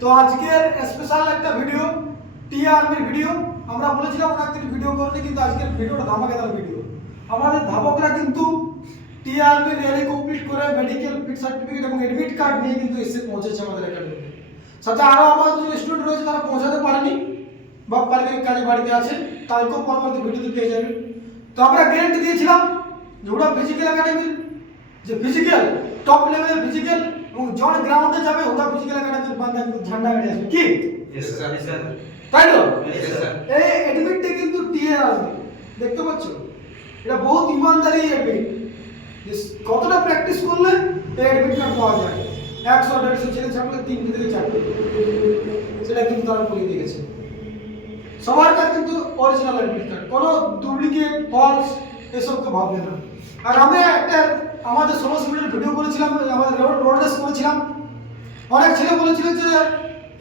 তো আজকের স্পেশাল একটা ভিডিও টিআরবির ভিডিও আমরা বলেছিলাম একদিন ভিডিও করতে, কিন্তু আজকের ভিডিওটা ধামাকাদার ভিডিও আমাদের ধাবকরা কিন্তু টিআরবি র্যালি কমপ্লিট করে মেডিকেল ফিট সার্টিফিকেট এবং এডমিট কার্ড নিয়ে কিন্তু এসে পৌঁছেছে আমাদের একাডেমিতে সাথে আরও আমাদের যে স্টুডেন্ট রয়েছে, তারা পৌঁছাতে পারেনি। বা পারিবারিক কাজে বাড়িতে আছে তাদেরকেও পরবর্তী ভিডিওতে পেয়ে যাবে। তো আমরা গ্যারেন্টি দিয়েছিলাম যে ওরা ফিজিক্যাল একাডেমির যে ফিজিক্যাল টপ লেভেলের ফিজিক্যাল এবং জন গ্রাউন্ডে যাবে ওরা ফিজিক্যাল একাডেমির বান্ধা কিন্তু ঝান্ডা গাড়ি আসবে। কি. তাই তো. এই এডমিটটা কিন্তু টিএর আসবে। দেখতে পাচ্ছ? এটা বহুত ইমানদারি এডমিট কতটা প্র্যাকটিস করলে এই এডমিট কার্ড পাওয়া যায়? একশো দেড়শো ছেলে ছাড়লে তিনটে থেকে চারটে। সেটা কিন্তু তারা বলে দিয়ে গেছে। সবার কাছে কিন্তু অরিজিনাল অ্যাডমিট কার্ড কোনো ডুপ্লিকেট ফলস এসবকে ভাববে না। আর আমি একটা আমাদের সমস্ত ভিডিও করেছিলাম আমাদের রোড রেস করেছিলাম। অনেক ছেলে বলেছিল যে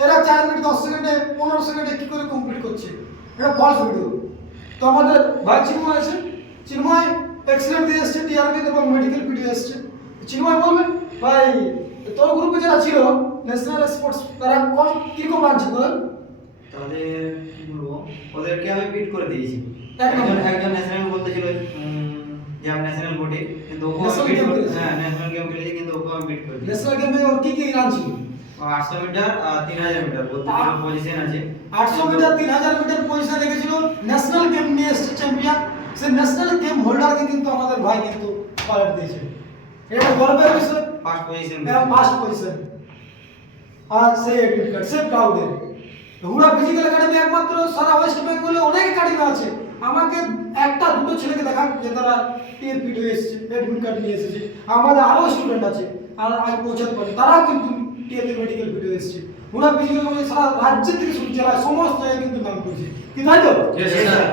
এরা চার মিনিট দশ সেকেন্ডে পনেরো সেকেন্ডে কী করে কমপ্লিট করছে। এটা ফলস ভিডিও তো আমাদের ভাই চিন্ময় আছে। চিন্ময় এক্সিলেন্ট দিয়ে এসছে টিআরবি এবং মেডিকেল ভিডিও এসছে। চিন্ময় বলবে ভাই তোর গ্রুপে যারা ছিল ন্যাশনাল স্পোর্টস তারা কম কীরকম ছিল তোদের? তাহলে কি বলব? ওদেরকে আমি পিট করে দিয়েছি। একজন একজন ন্যাশনাল বলতেছিল উম, যে আমি ন্যাশনাল বডি কিন্তু ওকে? হ্যাঁ ন্যাশনাল গেম খেলেছি কিন্তু ওকে আমি বিট করে দিয়েছি ন্যাশনাল গেমে ওর কি কি রান ছিল আটশো মিটার আর তিন হাজার মিটার বলতে পজিশন আছে আটশো মিটার তিন হাজার মিটার পয়সা রেখেছিল ন্যাশনাল গেম নিয়ে এসছে চ্যাম্পিয়ন সে ন্যাশনাল গেম হোল্ডারকে কিন্তু আমাদের ভাই কিন্তু পালট দিয়েছে এটা গর্বের বিষয় ফার্স্ট পজিশন ফার্স্ট পজিশন আর সে এডমিট কার্ড সে প্রাউডের হুড়া ফিজিক্যাল একাডেমি একমাত্র সারা ওয়েস্ট বেঙ্গলে অনেক একাডেমি আছে আমাকে একটা দুটো ছেলেকে দেখান যে তারা টিএর পিট হয়ে এসেছে এডমিট কার্ড নিয়ে এসেছে। আমাদের আরও স্টুডেন্ট আছে আর আজ পৌঁছাতে পারে। তারাও কিন্তু টিএতে মেডিকেল হয়ে এসেছে। ওরা ফিজিক্যাল একাডেমি সারা রাজ্যের থেকে শুরু জেলায় সমস্ত জায়গায় কিন্তু নাম করছে। কি তাই তো?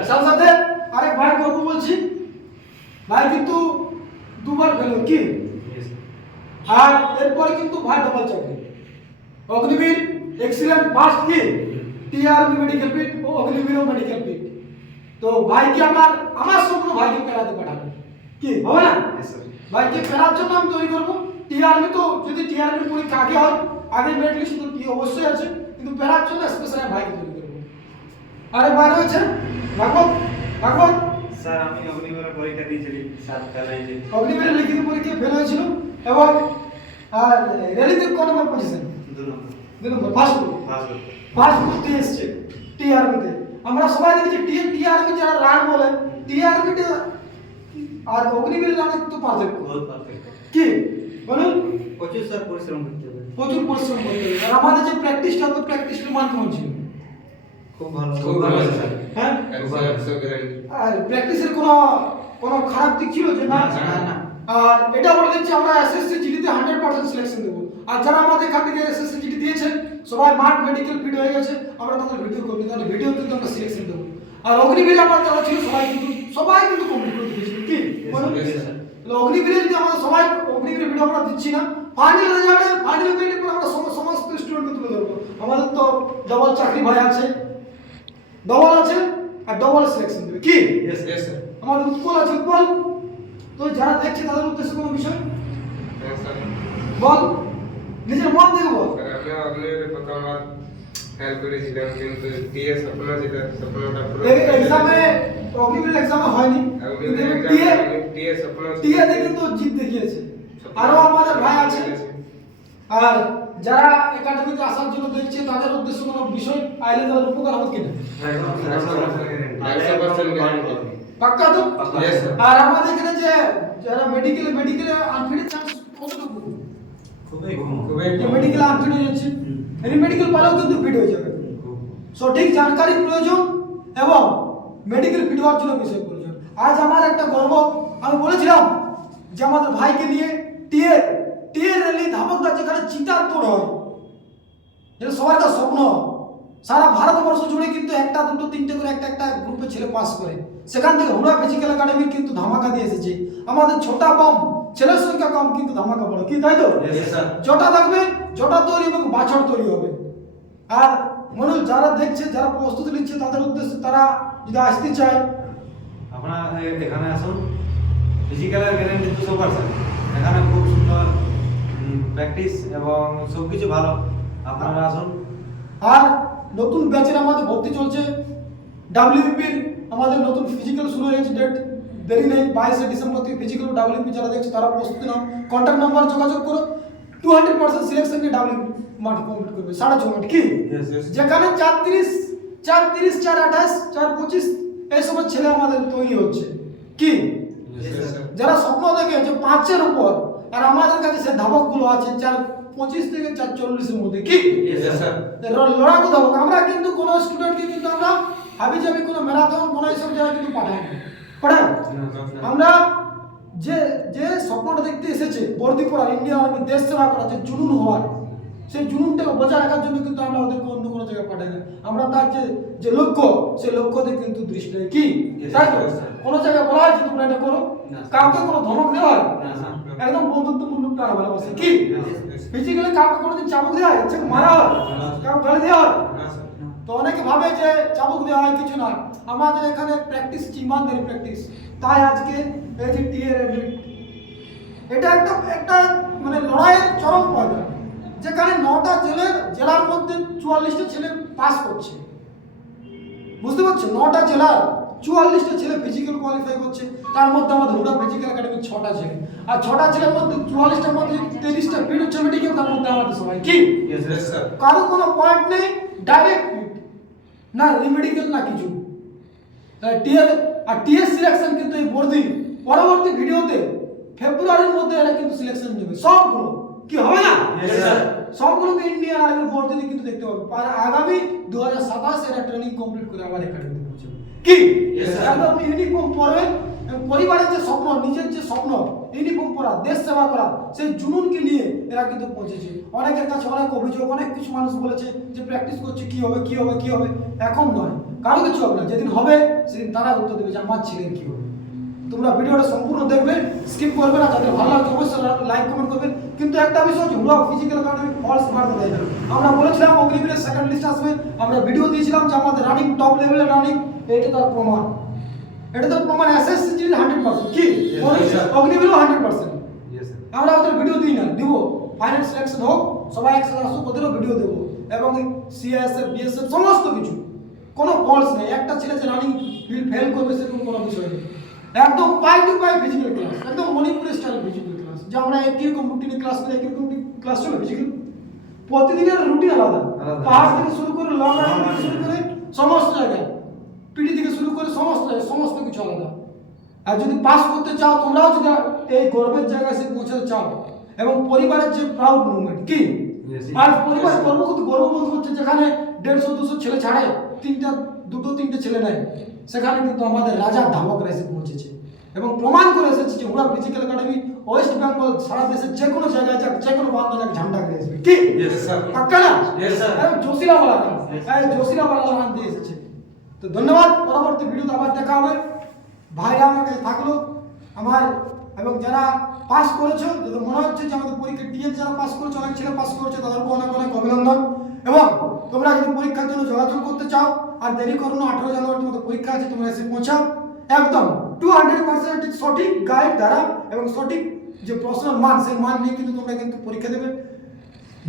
সাথে সাথে আরেক ভাই গল্প বলছি। ভাই কিন্তু দুবার ফেলো কি? আর এরপরে কিন্তু ভাই ডবল চাকরি। অগ্নিবীর এক্সিলেন্ট ফার্স্ট কি? টিআরবি মেডিকেল পিট ও অগ্নিবীরও মেডিকেল পিট তো ভাইকে আমার আমার স্বপ্ন ভাইকে পেরাতে পাঠাবো। কি হবে না? ভাইকে ফেরার জন্য আমি তৈরি করব। টিআরবি তো যদি টিআরবি পরীক্ষা আগে হয় আগে মেরিট লিস্ট তো টি অবশ্যই আছে কিন্তু ফেরার জন্য স্পেশাল ভাইকে তৈরি করব। আরে ভাই রয়েছে ভাগবত ভাগবত। স্যার আমি অগ্নিবীর পরীক্ষা দিয়েছিলি সাত কালায় যে। অগ্নিবীরের লিখিত পরীক্ষা ফেল হয়েছিল এবং আর রেলিতে কত নম্বর পজিশন দু নম্বর। দুই number first group first first গ্রুপতে এসছে টিআরবিতে আমরা সবাই দেখেছি টি টিআরবি যারা রান বলে টিআরবিতে আর অগ্নিবীর রানের তো পার্থক্য বহুত পারফেক্ট কি বলুন প্রচুর স্যার পরিশ্রম করতে হবে প্রচুর পরিশ্রম করতে হবে আর আমাদের যে প্র্যাকটিসটা তো প্র্যাকটিসের মান কেমন ছিল খুব ভালো খুব ভালো স্যার হ্যাঁ একশো একশো গ্যারান্টি আর প্র্যাকটিসের কোনো কোনো খারাপ দিক ছিল যে না না, না, না। আর এটা বলে দিচ্ছি আমরা এসএসসি জিডিতে হান্ড্রেড পার্সেন্ট সিলেকশন দেবো আর যারা আমাদের এখান থেকে এসএসসি জিডি দিয়েছেন সবাই মাঠ মেডিকেল ফিট হয়ে গেছে আমরা তাদের ভিডিও করব। তাহলে ভিডিও কিন্তু আমরা সিলেকশন দেবো। আর অগ্নিবীর আমরা যারা ছিল সবাই কিন্তু সবাই কিন্তু কমপ্লিট করে দিয়েছিল কি? বলুন? Yes, sir. তাহলে অগ্নিবীরের যে আমরা সবাই অগ্নিবীরের ভিডিও আমরা দিচ্ছি না ফাইনাল রেজাল্টে ফাইনাল পেমেন্টের পর আমরা সম- সমস্ত স্টুডেন্টকে তুলে ধরবো। আমাদের তো ডবল চাকরি ভাই আছে। ডবল আছে আর ডবল সিলেকশন দেবে। কি? আমাদের উৎপল আছে। উৎপল তো যারা দেখছে তাদের উদ্দেশ্যে কোনো বিষয়? বল। নিজের মন থেকে বল। আমি অগ্নিবীরে প্রথমবার হেল্প করেছিলাম কিন্তু দিয়ে স্বপ্ন যেটা স্বপ্নটা পুরো এক্সামে অগ্নিবীর এক্সামে হয়নি দিয়ে স্বপ্ন কিন্তু জিত দেখিয়েছে। আরও আমাদের ভাই আছে। আর যারা একাডেমিতে আসার জন্য দেখছে তাদের উদ্দেশ্যে কোনো বিষয় আইলে তাদের উপকার হবে কিনা? পাক্কা তো? আর আমাদের এখানে যে যারা মেডিকেল মেডিকেলে আনফিটেড চান্স কতটুকু? খুবই কম। মেডিকেল আনফিটেড হচ্ছে এই মেডিকেল পালেও কিন্তু ফিট হয়ে যাবে। সঠিক জানকারি প্রয়োজন এবং মেডিকেল ফিট হওয়ার জন্য বিষয় প্রয়োজন। আজ আমার একটা গর্ব আমি বলেছিলাম যে আমাদের ভাইকে নিয়ে টিয়ের টিয়ের র্যালি ধাবকদার যেখানে চিতার তোর হয়। এটা সবার কাছে স্বপ্ন। সারা ভারতবর্ষ জুড়ে কিন্তু একটা দুটো তিনটে করে একটা একটা গ্রুপে ছেলে পাস করে। সেখান থেকে হুড়া ফিজিক্যাল একাডেমি কিন্তু ধামাকা দিয়ে এসেছে। আমাদের ছোটা কম ছেলের সংখ্যা কম কিন্তু ধামাকা বড়। কি তাই তো. জটা থাকবে জটা তৈরি এবং বাছর তৈরি হবে। আর মনুল যারা দেখছে যারা প্রস্তুতি নিচ্ছে তাদের উদ্দেশ্যে তারা যদি আসতে চায়। আপনারা এখানে আসুন। ফিজিক্যালের গ্যারেন্টি দুশো পার্সেন্ট এখানে খুব সুন্দর প্র্যাকটিস এবং সব কিছু ভালো। আপনারা আসুন। আর নতুন ব্যাচের আমাদের ভর্তি চলছে। ডাব্লিউপির আমাদের নতুন ফিজিক্যাল শুরু হয়েছে ডেট দেরি নেই বাইশে ডিসেম্বর থেকে ফিজিক্যাল ডাব্লিউপি যারা দেখছে তারা প্রস্তুতি নাও। কন্ট্যাক্ট নাম্বার যোগাযোগ করো। টু হান্ড্রেড পার্সেন্ট সিলেকশন নিয়ে ডাব্লিউপি মাঠ কমপ্লিট করবে। সাড়ে ছ মিনিট কি. যেখানে চার তিরিশ চার তিরিশ চার আঠাশ চার পঁচিশ এই সময় ছেলে আমাদের তৈরি হচ্ছে। কি? যারা স্বপ্ন দেখে যে পাঁচের উপর আর আমাদের কাছে সে ধাবকগুলো আছে চার পঁচিশ থেকে চার চল্লিশের মধ্যে। কি? লড়াকু ধাবক। আমরা কিন্তু কোনো স্টুডেন্টকে কিন্তু আমরা হাবি যাবি কোনো ম্যারাথন কোনো এইসব জায়গায় কিন্তু পাঠাই না। পাঠাই? আমরা যে যে স্বপ্নটা দেখতে এসেছে বর্দি করার ইন্ডিয়া আর্মি দেশ সেবা করার যে জুনুন হওয়ার সেই জুনুনটাকে বজায় রাখার জন্য কিন্তু আমরা ওদেরকে অন্য কোনো জায়গায় পাঠাই না। আমরা তার যে যে লক্ষ্য সেই লক্ষ্যতে কিন্তু দৃষ্টি। কি? তাই তো? কোনো জায়গায় বলা হয়েছে তোমরা এটা করো। কাউকে কোনো ধমক দেওয়া হয়? একদম বন্ধুত্বপূর্ণ প্রাণ ভালোবাসে কি? ফিজিক্যালি কাউকে কোনোদিন চাবুক দেওয়া হয় ইচ্ছে মারা না, গালি দেওয়া হয়। তো অনেকে ভাবে যে চাবুক দেওয়া হয় কিছু না। আমাদের এখানে প্র্যাকটিস ইমানদারি প্র্যাকটিস তাই আজকে এই যে টিএর এটা একটা একটা মানে লড়াইয়ের চরম পর্যায়ে যেখানে নটা জেলের জেলার মধ্যে চুয়াল্লিশটা ছেলে পাস করছে। বুঝতে পারছ? নটা জেলার চুয়াল্লিশটা ছেলে ফিজিক্যাল কোয়ালিফাই করছে। তার মধ্যে আমাদের হুডা ফিজিক্যাল একাডেমির ছটা ছেলে। আর ছটা ছেলের মধ্যে চুয়াল্লিশটার মধ্যে তিরিশটা ফিট হচ্ছে মেডিকেল তার মধ্যে আমাদের সবাই। কি? কারও কোনো পয়েন্ট নেই ডাইরেক্ট না রিমেডিকেল না কিছু। টিএর আর টিএস সিলেকশন কিন্তু এই বর্দি পরবর্তী ভিডিওতে ফেব্রুয়ারির মধ্যে এরা কিন্তু সিলেকশন নেবে সবগুলো। কি হবে না. সবগুলোকে ইন্ডিয়ান আর্মির বর্দিতে কিন্তু দেখতে পাবে। আর আগামী দু হাজার সাতাশ এরা ট্রেনিং কমপ্লিট করে আমার একাডেমিতে পৌঁছবে কি? ইউনিফর্ম পরবে পরিবারের যে স্বপ্ন নিজের যে স্বপ্ন ইউনিফর্ম পরা দেশ সেবা করা সেই জুনুনকে নিয়ে এরা কিন্তু পৌঁছেছে। অনেকের কাছে অনেক অভিযোগ অনেক কিছু মানুষ বলেছে যে প্র্যাকটিস করছে কি হবে কি হবে কি হবে। এখন নয় কারও কিছু হবে না। যেদিন হবে সেদিন তারা উত্তর দেবে যে আমার ছেলের কি হবে। তোমরা ভিডিওটা সম্পূর্ণ দেখবে স্কিপ করবে না যাদের ভালো লাগছে অবশ্যই লাইক কমেন্ট করবেন কিন্তু একটা বিষয় হচ্ছে হুড়া ফিজিক্যাল একাডেমি ফলস বার্তা দেয় না। আমরা বলেছিলাম অগ্নিবীরের সেকেন্ড লিস্ট আসবে আমরা ভিডিও দিয়েছিলাম যে আমাদের রানিং টপ লেভেলের রানিং এটা তার প্রমাণ। এটা তার প্রমাণ এসএসসি হান্ড্রেড পার্সেন্ট কি. অগ্নিবীরও হান্ড্রেড পার্সেন্ট আমরা ওদের ভিডিও দিই না দিব। ফাইনাল সিলেকশন হোক সবাই একসাথে আসুক ওদেরও ভিডিও দেবো। এবং সিএসএফ বিএসএফ সমস্ত কিছু। কোনো ফলস নেই। একটা ছেলে যে রানিং ফেল করবে সেরকম কোনো বিষয় নেই। একদম pie to pie physical class একদম মণিপুরি স্টাইল ফিজিক্যাল ক্লাস যে আমরা একই রকম রুটিনে ক্লাস করে একই রকম ক্লাস চলে ফিজিক্যাল প্রতিদিনের রুটিন আলাদা। পাহাড় থেকে শুরু করে লং থেকে শুরু করে সমস্ত জায়গায়। পিটি থেকে শুরু করে সমস্ত জায়গায় সমস্ত কিছু আলাদা। আর যদি পাস করতে চাও তোমরাও যদি এই গর্বের জায়গায় সে পৌঁছাতে চাও এবং পরিবারের যে প্রাউড মুভমেন্ট কি. আর পরিবার গর্ব গর্ববোধ করছে যেখানে দেড়শো দুশো ছেলে ছাড়ে তিনটা দুটো তিনটে ছেলে নেয় সেখানে কিন্তু আমাদের রাজার ধাবকরা এসে পৌঁছেছে। এবং প্রমাণ করে এসেছে যে হুড়া ফিজিক্যাল একাডেমি ওয়েস্ট বেঙ্গল সারা দেশের যে কোনো জায়গায় যাক যে কোনো বান্ধব যাক ঝান্ডা করে আসবে কি? পাক্কা না? জোশিলা বলা নাম দিয়ে এসেছে। তো ধন্যবাদ পরবর্তী ভিডিওতে আবার দেখা হবে। ভাইরা আমার কাছে থাকল আমার এবং যারা পাস করেছ মনে হচ্ছে যে আমাদের পরীক্ষা টিএন যারা পাস করেছে অনেক ছেলে পাস করেছে তাদেরকে অনেক অনেক অভিনন্দন। এবং তোমরা যদি পরীক্ষার জন্য যোগাযোগ করতে চাও আর দেরি করো না আঠারো জানুয়ারি তোমাদের পরীক্ষা আছে তোমরা এসে পৌঁছাও। একদম টু হান্ড্রেড পার্সেন্ট সঠিক গাইড দ্বারা এবং সঠিক যে প্রশ্নের মান সেই মান নিয়ে কিন্তু তোমরা কিন্তু পরীক্ষা দেবে।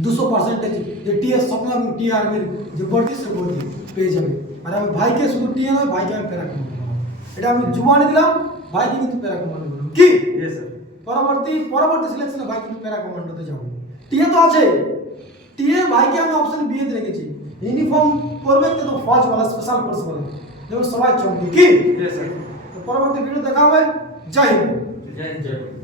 দুশো পার্সেন্টেজ যে টিএস স্বপ্ন এবং টি আর্মির যে ভর্তি সে ভর্তি পেয়ে যাবে। আর আমি ভাইকে শুধু টিএ নয় ভাইকে আমি প্যারা বানাবো। এটা আমি জুবানি দিলাম ভাইকে কিন্তু প্যারা কমান্ডো বানাবো। কি? পরবর্তী পরবর্তী সিলেকশনে ভাই কিন্তু প্যারা কমান্ডোতে যাব। টিএ তো আছে। টিএ ভাইকে আমি অপশন বিয়ে রেখেছি। ইউনিফর্ম পরবে কিন্তু ফজ বলা স্পেশাল কোর্স বলে যেমন সবাই চমকে। কি Yes, sir. তো পরবর্তী ভিডিও দেখা হবে। জয় হিন্দ। Jai Jai.